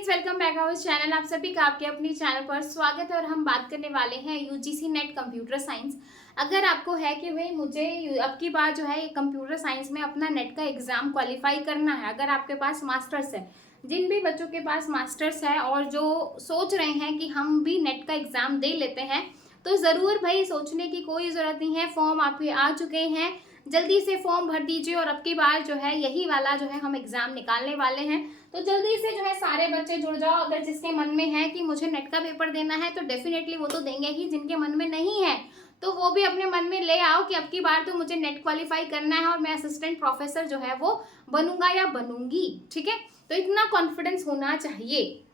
Guys, welcome back our channel. आप सभी का आपके अपनी चैनल पर स्वागत है और हम बात करने वाले हैं यूजीसी नेट कंप्यूटर साइंस। अगर आपको है कि भाई मुझे अब की बार जो है ये कंप्यूटर साइंस में अपना नेट का एग्जाम क्वालिफाई करना है, अगर आपके पास मास्टर्स है, जिन भी बच्चों के पास मास्टर्स है और जो सोच रहे हैं कि हम भी नेट का एग्जाम दे लेते हैं, तो ज़रूर भाई सोचने की कोई ज़रूरत नहीं है। फॉर्म आपके आ चुके हैं, जल्दी से फॉर्म भर दीजिए और अब की बार जो है यही वाला जो है हम एग्जाम निकालने वाले हैं। तो जल्दी से जो है सारे बच्चे जुड़ जाओ। अगर जिसके मन में है कि मुझे नेट का पेपर देना है तो डेफिनेटली वो तो देंगे ही, जिनके मन में नहीं है तो वो भी अपने मन में ले आओ कि अब की बार तो मुझे नेट क्वालिफाई करना है और मैं असिस्टेंट प्रोफेसर जो है वो बनूंगा या बनूंगी। ठीक है, तो इतना कॉन्फिडेंस होना चाहिए।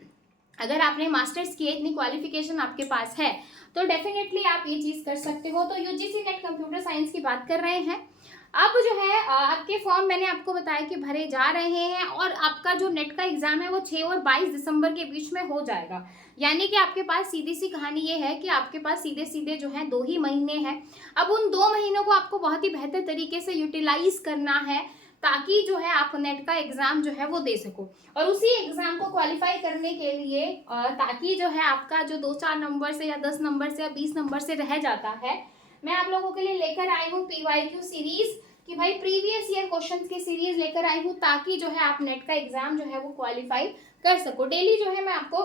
अगर आपने मास्टर्स किए, इतनी क्वालिफिकेशन आपके पास है, तो डेफिनेटली आप ये चीज कर सकते हो। तो यूजीसी नेट कंप्यूटर साइंस की बात कर रहे हैं। अब जो है आपके फॉर्म मैंने आपको बताया कि भरे जा रहे हैं और आपका जो नेट का एग्जाम है वो 6 और 22 दिसंबर के बीच में हो जाएगा। यानी कि आपके पास सीधी सी कहानी ये है कि आपके पास सीधे सीधे जो है 2 ही महीने हैं। अब उन 2 महीनों को आपको बहुत ही बेहतर तरीके से यूटिलाइज करना है ताकि जो है आप नेट का एग्जाम जो है वो दे सको। और उसी एग्जाम को क्वालिफाई करने के लिए ताकि जो है आपका जो 2-4 नंबर से या 10 नंबर से या 20 नंबर से रह जाता है, मैं आप लोगों के लिए लेकर आई हूँ पीवाईक्यू सीरीज कि भाई प्रीवियस ईयर क्वेश्चंस की सीरीज लेकर आई हूँ ताकि जो है आप नेट का एग्जाम जो है वो क्वालिफाई कर सको। डेली जो है मैं आपको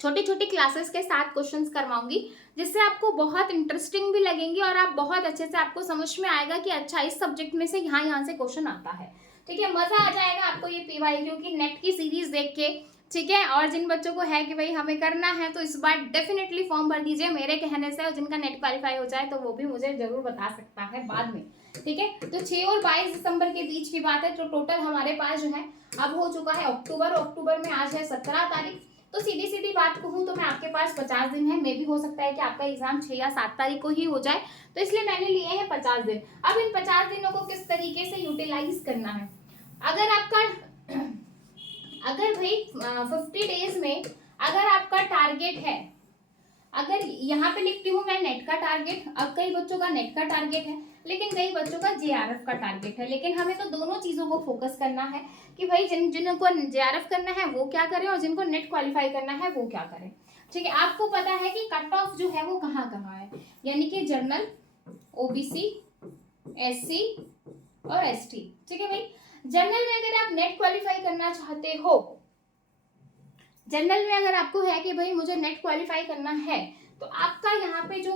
छोटी छोटी क्लासेस के साथ क्वेश्चंस करवाऊंगी, जिससे आपको बहुत इंटरेस्टिंग भी लगेंगी और आप बहुत अच्छे से आपको समझ में आएगा कि अच्छा इस सब्जेक्ट में से यहाँ से क्वेश्चन आता है। ठीक है, मजा आ जाएगा आपको ये पीवाईक्यू की नेट की सीरीज देख के। ठीक है, और जिन बच्चों को है कि भाई हमें करना है तो इस बार डेफिनेटली फॉर्म भर दीजिए मेरे कहने से, और जिनका नेट क्वालिफाई हो जाए तो वो भी मुझे जरूर बता सकता है बाद में। ठीक है, तो 6 और 22 दिसंबर के बीच की बात है। तो टोटल हमारे पास जो है अब हो चुका है अक्टूबर, अक्टूबर में आज है 17 तारीख। तो सीधी सीधी बात कहूँ तो मैं आपके पास 50 दिन है। मे भी हो सकता है कि आपका एग्जाम 6 या 7 तारीख को ही हो जाए, तो इसलिए मैंने लिए हैं 50 दिन। अब इन 50 दिनों को किस तरीके से यूटिलाइज करना है, अगर आपका अगर भाई 50 डेज में अगर आपका टारगेट है, अगर यहाँ पे लिखती हूँ मैं नेट का टारगेट, अब कई बच्चों का नेट का टारगेट है लेकिन कई बच्चों का जेआरएफ का टारगेट है, लेकिन हमें तो दोनों चीजों को फोकस करना है कि भाई जिनको जेआरएफ करना है वो क्या करें और जिनको नेट क्वालिफाई करना है वो क्या करें। ठीक है, आपको पता है कि कट ऑफ जो है वो कहाँ कहाँ है, यानी कि जनरल, ओबीसी, एससी और एसटी। ठीक है भाई, जनरल में अगर आप नेट क्वालिफाई करना चाहते हो, जनरल में अगर आपको है कि भाई मुझे नेट क्वालिफाई करना है, तो आपका यहाँ पे जो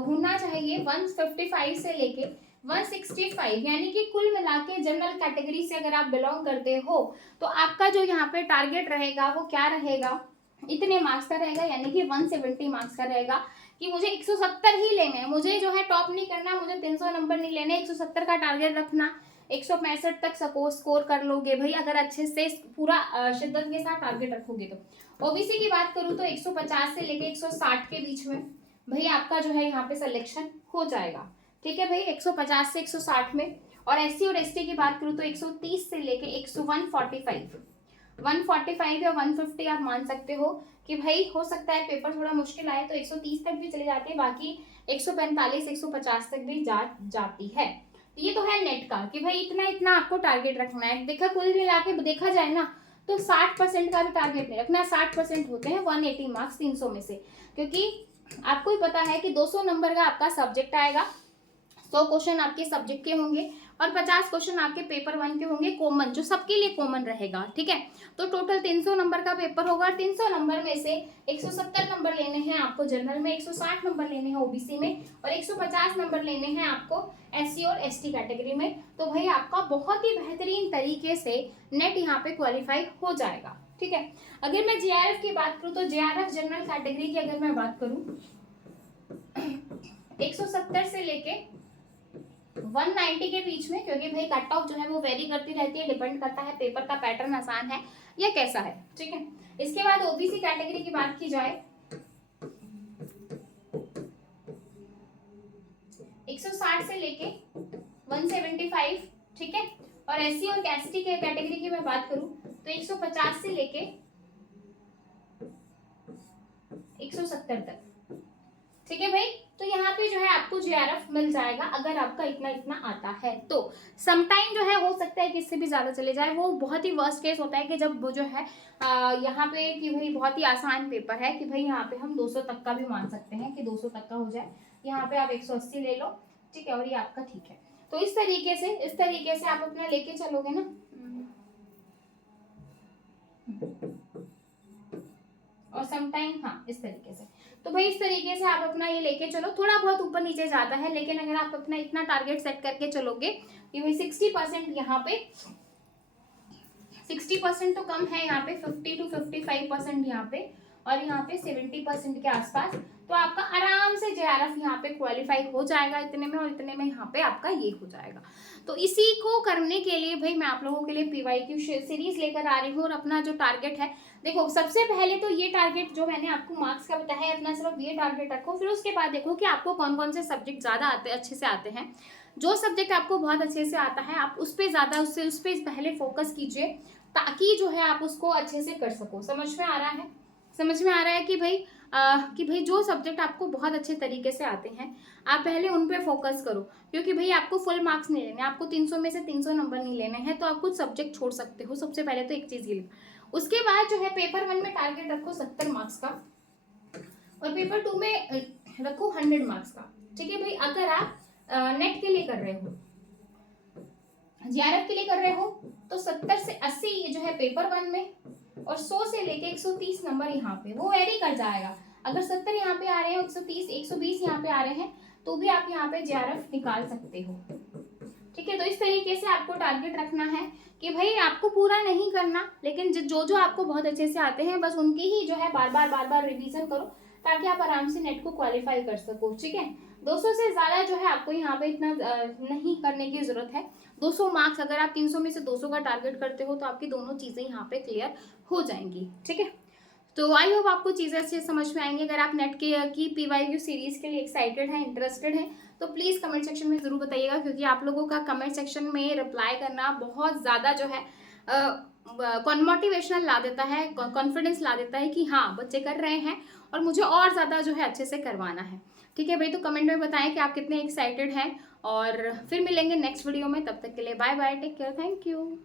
होना चाहिए 155 से लेके 165, यानी कि कुल मिला के जनरल कैटेगरी से अगर आप बिलोंग करते हो तो आपका जो यहाँ पे टारगेट रहेगा वो क्या रहेगा, इतने मार्क्स का रहेगा, यानी कि 170 मार्क्स का रहेगा कि मुझे 170 ही लेने हैं। मुझे जो है टॉप नहीं करना, मुझे 300 नंबर नहीं लेने, 170 का टारगेट रखना। 165 तक सपोज स्कोर कर लोगे भाई अगर अच्छे से पूरा शिद्दत के साथ टारगेट रखोगे तो। ओबीसी की बात करूं तो 150 से लेके 160 के बीच में भाई आपका जो है यहाँ पे सिलेक्शन हो जाएगा। ठीक है भाई, 150 से 160 में। और एससी और एसटी की बात करूं तो 130 से लेके 145 या 150 आप मान सकते हो कि भाई हो सकता है पेपर थोड़ा मुश्किल आए तो 130 तक भी चले जाते हैं, बाकी 145 150 तक भी जाती है। तो ये तो है नेट का कि भाई इतना इतना आपको टारगेट रखना है। देखा कुल मिला के देखा जाए ना तो 60% का भी टारगेट नहीं रखना। 60% होते हैं 180 मार्क्स 300 में से, क्योंकि आपको ही पता है कि 200 नंबर का आपका सब्जेक्ट आएगा, 100 क्वेश्चन आपके सब्जेक्ट के होंगे और 50 क्वेश्चन आपके पेपर 1 के होंगे कॉमन, जो सबके लिए कॉमन रहेगा। ठीक है, तो टोटल 300 नंबर का पेपर होगा। 300 नंबर में से 170 नंबर लेने हैं आपको जनरल में, 160 नंबर लेने हैं ओबीसी में और 150 नंबर लेने हैं आपको एससी और एसटी कैटेगरी में। तो भाई आपका बहुत ही बेहतरीन तरीके से नेट यहाँ पे क्वालिफाई हो जाएगा। ठीक है, अगर मैं जेआरएफ की बात करूँ तो जेआरएफ जनरल कैटेगरी की अगर मैं बात करूँ 170 से लेके 190 के बीच में, क्योंकि भाई कट ऑफ जो है वो वेरी करती रहती है, डिपेंड करता है पेपर का पैटर्न आसान है या कैसा है। ठीक है, इसके बाद ओबीसी कैटेगरी की बात की जाए 160 से लेके 175। ठीक है, और एससी और एसटी के कैटेगरी की मैं बात करूं तो 150 से लेके 170 तक। ठीक है भाई, तो तो यहाँ पे जो है आपको JRF मिल जाएगा अगर आपका इतना इतना आता है तो। समटाइम जो है हो सकता है कि इससे भी ज़्यादा चले जाए, वो बहुत ही वर्स्ट केस होता है कि जब वो जो है यहाँ पे कि भाई बहुत ही आसान पेपर है कि भाई यहाँ पे हम 200 तक का भी मान सकते हैं कि 200 तक का हो जाए, यहाँ पे आप 180 ले लो, ठीक है, और ये आपका ठीक है। तो इस तरीके से आप अपना लेके चलोगे ना, और समटाइम हाँ इस तरीके से, तो भाई इस तरीके से आप अपना ये लेके चलो। थोड़ा बहुत ऊपर नीचे जाता है, लेकिन अगर आप अपना इतना टारगेट सेट करके चलोगे कि भाई 60% यहाँ पे, 60% तो कम है यहाँ पे, 50 to 55% यहाँ पे, और यहाँ पे 70% के आसपास, तो आपका आराम से JRF यहाँ पे क्वालिफाई हो जाएगा इतने में, और इतने में यहाँ पे आपका ये हो जाएगा। तो इसी को करने के लिए भाई मैं आप लोगों के लिए PYQ सीरीज लेकर आ रही हूँ, और अपना जो टारगेट है, देखो सबसे पहले तो ये टारगेट जो मैंने आपको मार्क्स का बताया है, अपना सिर्फ ये टारगेट रखो। फिर उसके बाद देखो कि आपको कौन कौन से सब्जेक्ट ज़्यादा अच्छे से आते हैं। जो सब्जेक्ट आपको बहुत अच्छे से आता है आप उस पर ज़्यादा उस पर पहले फोकस कीजिए, ताकि जो है आप उसको अच्छे से कर सको। समझ में आ रहा है? समझ में आ रहा है कि भाई जो सब्जेक्ट आपको बहुत अच्छे तरीके से आते हैं आप पहले उन पे फोकस करो, क्योंकि भाई आपको फुल मार्क्स नहीं लेने, आपको 300 में से 300 नंबर नहीं लेने हैं, तो आप कुछ सब्जेक्ट छोड़ सकते हो। सबसे पहले तो एक चीज़ ये। उसके बाद जो है पेपर 1 में टारगेट रखो 70 मार्क्स का, और पेपर 2 में रखो 100 मार्क्स का, ठीक है भाई। अगर आप नेट के लिए कर रहे हो, JRF के लिए कर रहे हो, तो 70 से 80 ये जो है पेपर 1 में, और 100 से लेके 130 नंबर यहाँ पे, वो वेरी कर जाएगा। अगर 70 यहाँ पे आ रहे हैं, 130 120 यहाँ पे आ रहे हैं, तो भी आप यहाँ पे JRF निकाल सकते हो, ठीक है। तो इस तरीके से आपको टारगेट रखना है कि भाई आपको पूरा नहीं करना, लेकिन जो जो आपको बहुत अच्छे से आते हैं बस उनकी ही जो है बार बार रिवीजन करो, ताकि आप आराम से नेट को क्वालिफाई कर सको, ठीक है। 200 से ज़्यादा जो है आपको यहाँ पे इतना नहीं करने की ज़रूरत है। 200 मार्क्स, अगर आप 300 में से 200 का टारगेट करते हो तो आपकी दोनों चीज़ें यहाँ पे क्लियर हो जाएंगी, ठीक है। तो आई होप आपको चीज़ें अच्छे समझ में आएंगी। अगर आप नेट की PYQ सीरीज़ के लिए एक्साइटेड हैं, इंटरेस्टेड हैं, तो प्लीज़ कमेंट सेक्शन में ज़रूर बताइएगा, क्योंकि आप लोगों का कमेंट सेक्शन में रिप्लाई करना बहुत ज़्यादा जो है मोटिवेशनल ला देता है, कॉन्फिडेंस ला देता है कि हाँ बच्चे कर रहे हैं और मुझे और ज़्यादा जो है अच्छे से करवाना है, ठीक है भाई। तो कमेंट में बताएं कि आप कितने एक्साइटेड हैं, और फिर मिलेंगे नेक्स्ट वीडियो में। तब तक के लिए bye bye, take care, thank you.